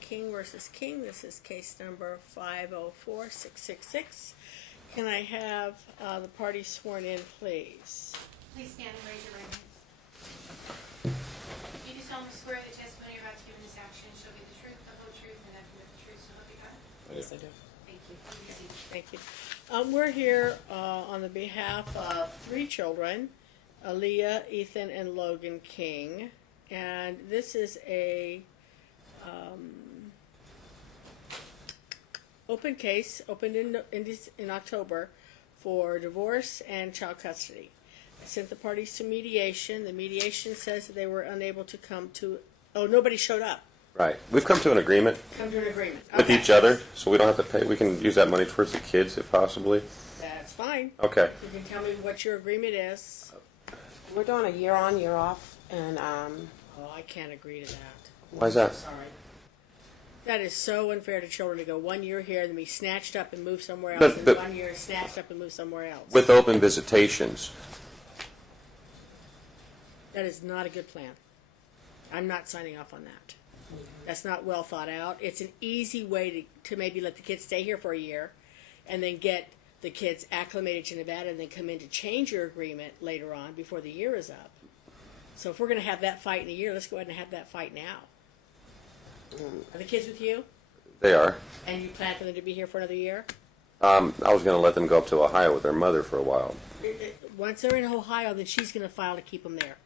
King versus King. This is case number 504666. Can I have the party sworn in, please? Please stand and raise your right hand. You do solemnly swear the testimony you're about to give in this action shall be the truth, the whole truth, and nothing but the truth, so help you God? Yes, I do. Thank you. Please be seated. Thank you. We're here on the behalf of three children, Aaliyah, Ethan, and Logan King. And this is a open case, opened in October for divorce and child custody. I sent the parties to mediation. The mediation says that they were unable to come to, nobody showed up. Right. We've come to an agreement Come to an agreement. with Okay. each other, so we don't have to pay. We can use that money towards the kids if possibly. That's fine. Okay. You can tell me what your agreement is. We're doing a year on, year off, and Oh, I can't agree to that. Why is that? Sorry. That is so unfair to children to go 1 year here, then be snatched up and moved somewhere else, But- and but- 1 year snatched up and moved somewhere else. With open visitations. That is not a good plan. I'm not signing off on that. That's not well thought out. It's an easy way to maybe let the kids stay here for a year and then get the kids acclimated to Nevada and then come in to change your agreement later on before the year is up. So if we're going to have that fight in a year, let's go ahead and have that fight now. Are the kids with you? They are. And you plan for them to be here for another year? I was going to let them go up to Ohio with their mother for a while. Once they're in Ohio, then she's going to file to keep them there.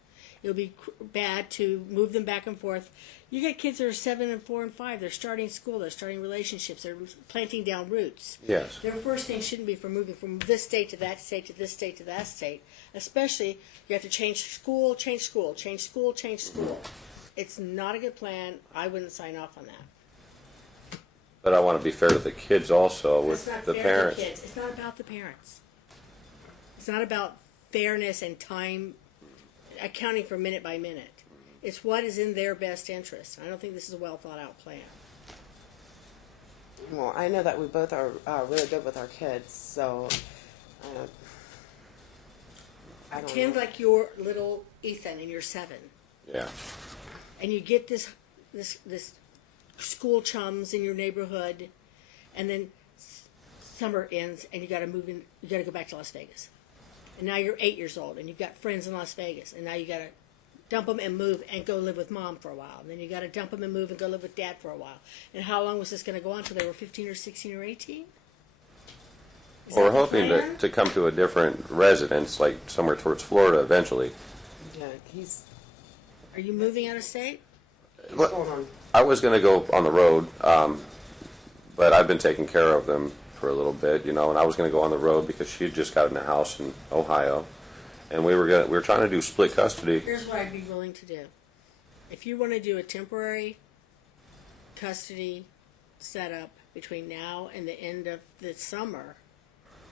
It'll be bad to move them back and forth. You get kids that are 7 and 4 and 5. They're starting school. They're starting relationships. They're planting down roots. Yes. Their first thing shouldn't be for moving from this state to that state to this state to that state. Especially, you have to change school, change school, change school, change school. It's not a good plan. I wouldn't sign off on that. But I want to be fair to the kids also with It's not the fair parents. to the kids. It's not about the parents. It's not about fairness and time accounting for minute by minute. It's what is in their best interest. I don't think this is a well thought out plan. well, I know that we both are really good with our kids, so I don't Pretend know. like you're little Ethan and you're 7, Yeah. and you get this school chums in your neighborhood, and then summer ends and you got to move in. You got to go back to Las Vegas, and now you're 8 years old and you've got friends in Las Vegas, and now you got to dump them and move and go live with mom for a while, and then you got to dump them and move and go live with dad for a while. And how long was this going to go on until they were 15 or 16 or 18? Is Well, we're that the hoping plan? to come to a different residence, like somewhere towards Florida eventually. Yeah, he's Are you moving out of state? What- going on. I was going to go on the road, but I've been taking care of them for a little bit, and I was going to go on the road because she had just gotten a house in Ohio, and we were trying to do split custody. Here's what I'd be willing to do. If you want to do a temporary custody setup between now and the end of the summer,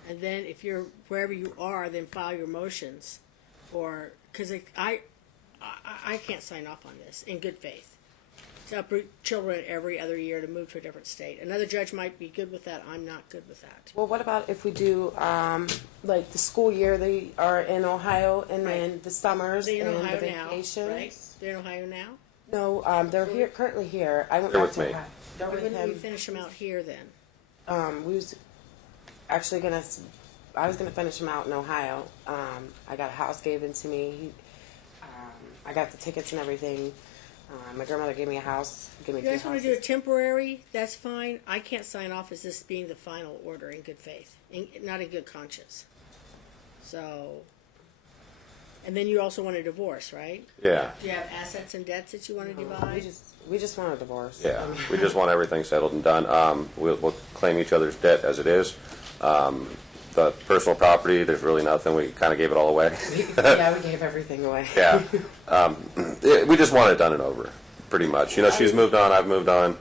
and then if you're wherever you are, then file your motions, or because I can't sign off on this in good faith. To uproot children every other year to move to a different state. Another judge might be good with that. I'm not good with that. Well, what about if we do like the school year? They are in Ohio, and Right. then the summers They're in and Ohio the now, vacations. right? They're in Ohio now. No, they're here currently here. I went They're back with to me. Ohio. They're Why with wouldn't we him. finish them out here then? We was actually I was gonna finish him out in Ohio. I got a house given to me. I got the tickets and everything. My grandmother gave me a house. Gave me You guys two want to houses. do it temporary? That's fine. I can't sign off as this being the final order in good faith, not in good conscience. So, and then you also want a divorce, right? Yeah. Do you have assets and debts that you want to divide? We just want a divorce. Yeah, I mean, we just want everything settled and done. We'll claim each other's debt as it is. The personal property, there's really nothing. We kind of gave it all away. yeah, we gave everything away. Yeah. We just want it done and over, pretty much. She's moved on, I've moved on.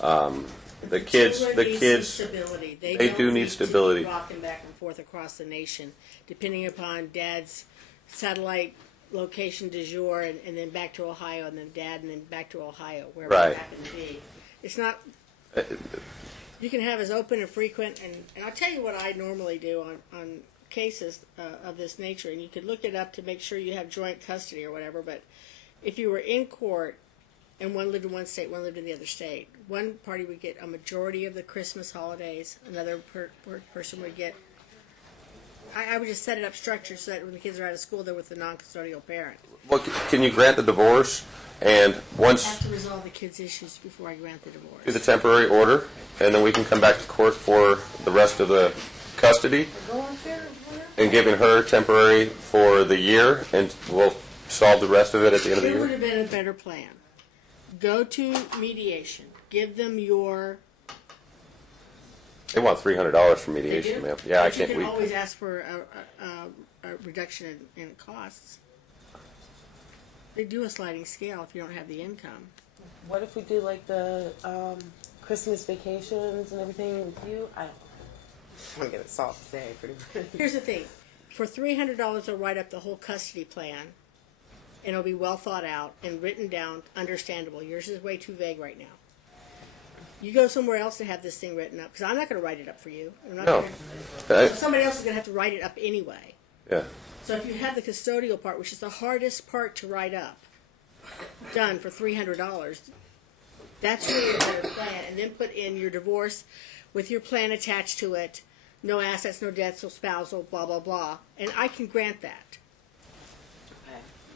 The kids, Children need some stability. they don't do need stability. To be rocking back and forth across the nation, depending upon dad's satellite location du jour, and then back to Ohio, and then dad, and then back to Ohio, wherever Right. it happened to be. It's not. You can have as open and frequent, and I'll tell you what I normally do on cases of this nature, and you could look it up to make sure you have joint custody or whatever, but if you were in court and one lived in one state, one lived in the other state. One party would get a majority of the Christmas holidays. Another person would get. I would just set it up structured so that when the kids are out of school, they're with the non-custodial parent. Well, can you grant the divorce, and I have once to resolve the kids' issues before I grant the divorce. do the temporary order, and then we can come back to court for the rest of the custody, Go on fair. and giving her temporary for the year, and we'll solve the rest of it at the end of the Here would year? have been a better plan. Go to mediation. Give them your. They want $300 for mediation, ma'am. Yeah, I But you can't, can always ask for a reduction in costs. They do a sliding scale if you don't have the income. What if we do like the Christmas vacations and everything with you? I don't know. I'm gonna solve today pretty much. Here's the thing. For $300, they'll write up the whole custody plan, and it'll be well thought out and written down, understandable. Yours is way too vague right now. You go somewhere else to have this thing written up, because I'm not going to write it up for you. I'm not No. gonna, somebody else is going to have to write it up anyway. Yeah. So if you have the custodial part, which is the hardest part to write up, done for $300, that's really a better plan. And then put in your divorce with your plan attached to it, no assets, no debts, no spousal, blah, blah, blah. And I can grant that.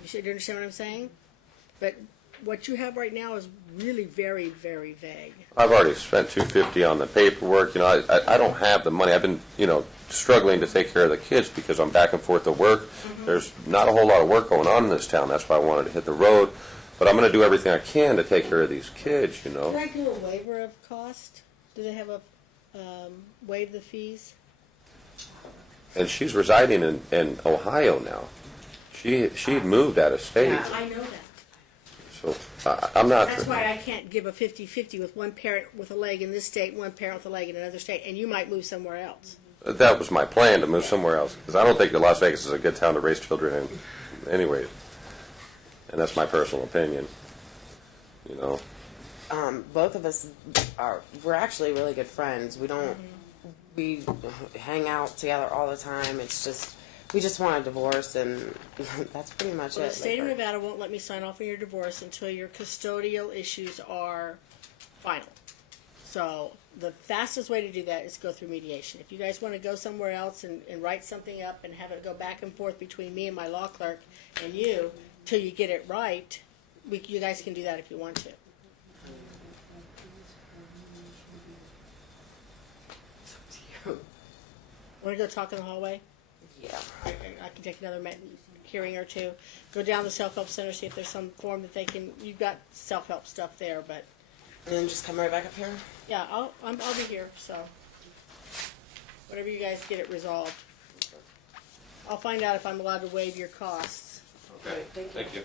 You should understand what I'm saying? But what you have right now is really very, very vague. I've already spent $250 on the paperwork. You know, I don't have the money. I've been, struggling to take care of the kids because I'm back and forth to work. Mm-hmm. There's not a whole lot of work going on in this town. That's why I wanted to hit the road. But I'm going to do everything I can to take care of these kids, Can I do a waiver of cost? Do they have a waive the fees? And she's residing in Ohio now. She'd moved out of state. Yeah. I know that. So I'm not. That's why I can't give a 50-50 with one parent with a leg in this state, one parent with a leg in another state, and you might move somewhere else. That was my plan, to move somewhere else, because I don't think that Las Vegas is a good town to raise children in anyway. And that's my personal opinion. Both of us we're actually really good friends. We hang out together all the time. It's just, we just want a divorce, and that's pretty much Well, it. the state of Like, Nevada won't let me sign off on your divorce until your custodial issues are final. So the fastest way to do that is go through mediation. If you guys want to go somewhere else and write something up and have it go back and forth between me and my law clerk and you till you get it right, you guys can do that if you want to. Want to go talk in the hallway? yeah. I can take another hearing or two. Go down to the self-help center, see if there's some form that they can. You've got self-help stuff there, but And then just come right back up here. yeah, I'll be here. So whenever you guys get it resolved, I'll find out if I'm allowed to waive your costs. Okay. Thank you. Thank you.